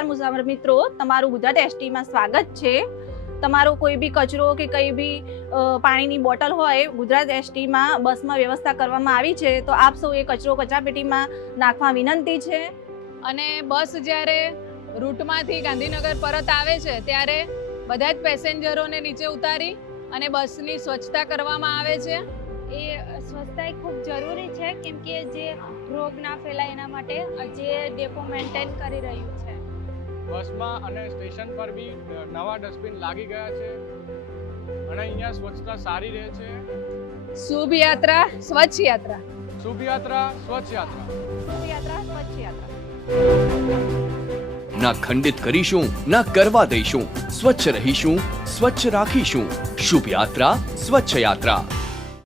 નમસ્કાર મુસાફર મિત્રો, તમારું ગુજરાત એસટીમાં સ્વાગત છે। તમારો કોઈ બી કચરો કે કંઈ બી પાણીની બોટલ હોય ગુજરાત એસટીમાં બસમાં વ્યવસ્થા કરવામાં આવી છે, તો આપ સૌ એ કચરો કચરાપેટીમાં નાખવા વિનંતી છે। અને બસ જ્યારે રૂટમાંથી ગાંધીનગર પરત આવે છે ત્યારે બધા જ પેસેન્જરોને નીચે ઉતારી અને બસની સ્વચ્છતા કરવામાં આવે છે। એ સ્વચ્છતા ખૂબ જરૂરી છે, કેમ કે જે રોગ ના ફેલાય એના માટે જે ડેપો મેન્ટેન કરી રહ્યું છે। બસમાં અને સ્ટેશન પર બી નવા ડસ્ટબિન લાગી ગયા છે અને અહીંયા સ્વચ્છતા સારી રહે છે। શુભ યાત્રા સ્વચ્છ યાત્રા। શુભ યાત્રા સ્વચ્છ યાત્રા। શુભ યાત્રા સ્વચ્છ યાત્રા। ના ખંડિત કરીશું, ના કરવા દઈશું, સ્વચ્છ રહીશું, સ્વચ્છ રાખીશું। શુભ યાત્રા સ્વચ્છ યાત્રા।